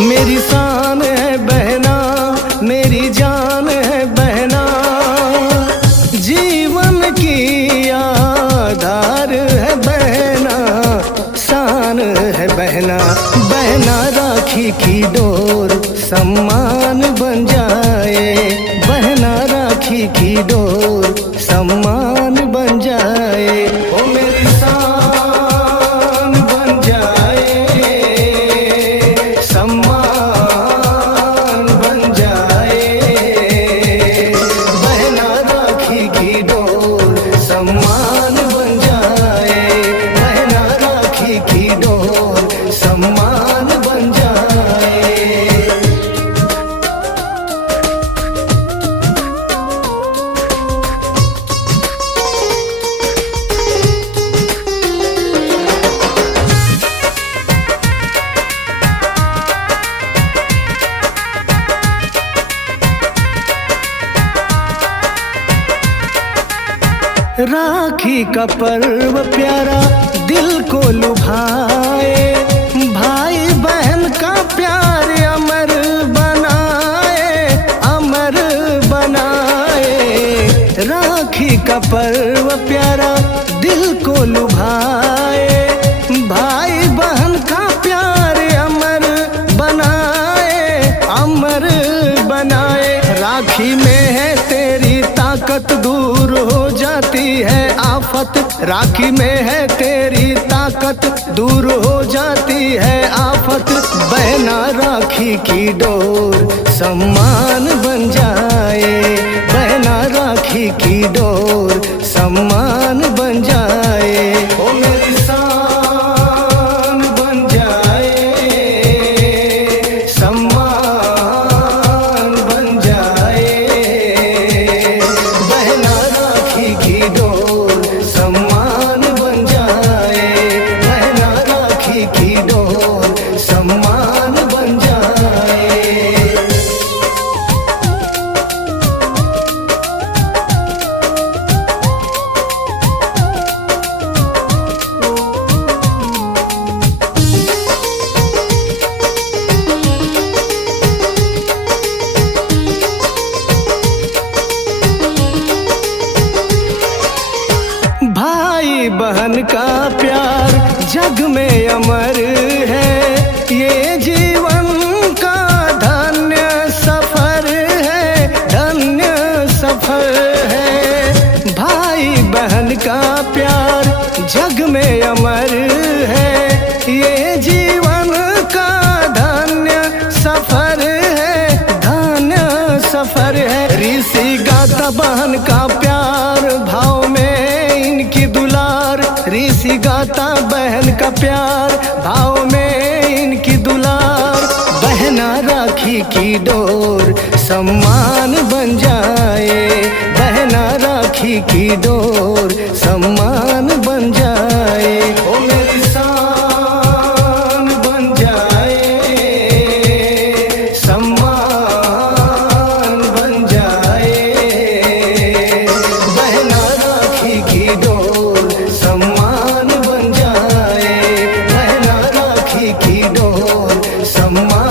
मेरी शान है बहना, मेरी जान है बहना, जीवन की आधार है बहना, शान है बहना। बहना राखी की डोर सम्मान बन जाए, बहना राखी की डोर सम्मान बन जाए। ओ मेरी शान बन जाए, सम्मान बन जाए, बहना राखी की डोर सम्मान बन जाए, बहना राखी की डोर सम्मान बन जाए। राखी का पर्व प्यारा दिल को लुभाए, भाई बहन का प्यार अमर बनाए, अमर बनाए। राखी का पर्व प्यारा दिल को लुभाए, भाई बहन का प्यार अमर बनाए, अमर बनाए। राखी में है तेरी ताकत, दूर हो जाती है आफत। राखी में है तेरी ताकत, दूर हो जाती है आफत। बहना राखी की डोर सम्मान बन जाए, बहना राखी की डोर सम्मान बन जाए। ओ मेरी शान बन जाए, सम्मान बन जाए, बहना राखी की डोर सम्मान बन जाए, बहना राखी की डोर सम्मान बन जाए। भाई बहन का प्यार जग में अमर है, ये जीवन का धन्य सफर है, धन्य सफर है। भाई बहन का प्यार जग में अमर है, ये जीवन का धन्य सफर है, धन्य सफर है। ऋषि गाता बहन का प्यार भाव में इनकी दुलार, ऋषि गाता बहन का प्यार भाव में इनकी दुलार। बहना राखी की डोर सम्मान बन जाए, बहना राखी की डोर सम्मान बन जाए। ओ मेरी शान बन जाए, सम्मान बन जाए, बहना राखी की डोर सम्मान बन जाए, बहना राखी की डोर सम्मान